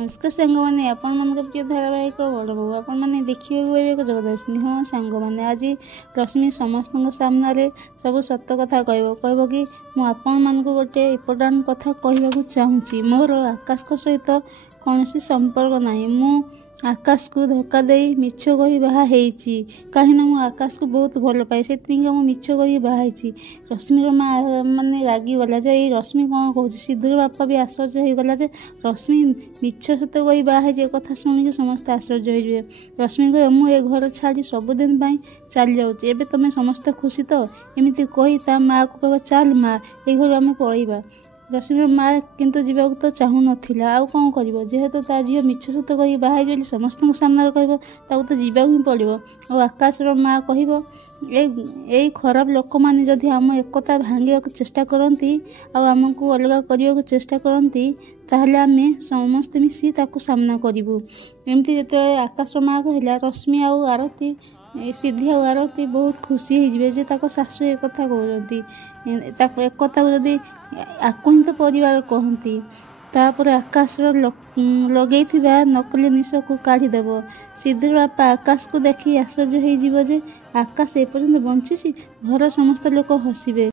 नमस्कार सांगमाने आपण मन प्रिय धारावाहिक बड़ बो आपण मैंने देखा जबरदस्त हाँ सांग मैंने आज रश्मि समस्त सामने सब सत कथा कह कि मुझे गोटे इम्पोर्टाट कथा कहवाक चाहूँगी मोर आकाश सहित कौन संपर्क ना मु आकाश को धोखा दे मिछ कही बाहरी कहीं मु आकाश को बहुत भल पाए से मिछ कही बाहरी रश्मिर माँ माने रागिगला जे रश्मि कौन कह सिद्धूर बापा भी आश्चर्य हो गला जे रश्मि मिछ सत कही बाहरी कथा शुणिक समस्त आश्चर्य हो रश्मि कह मुझे घर छाड़ी सबुदिन चली जाऊँगी एवं तुम समस्त खुशी तो एमती कही ता माँ को कह चल माँ ये घर आम पलैबा रश्मिर माँ किंतु जीवाक तो चाहू नाला आउ कौन कर जेहेतु ता झील मिछ सत कही बाहरी बोली समस्त सामने कह तो जीवाक ही पड़ो और आकाशर माँ कह खराब लोक मैंने जदि आम एकता भांगा चेष्टा करती आमको अलग करने को चेष्टा करती ताहले आम समस्ते मिसी सामना करूँ एमती जो आकाश माँ कहला रश्मि आउ आरती सिद्धि और आरती बहुत खुशी हो जे शाशु एक कथा कहती एक कथा जदि आपको ही तो परिवार कहती तापर आकाशर लगे नकली निश को काढ़ीदेव सिद्धूर बापा आकाश को देखी आश्चर्य हो आकाश एपर्यंत बंची घर समस्त लोक हसबे।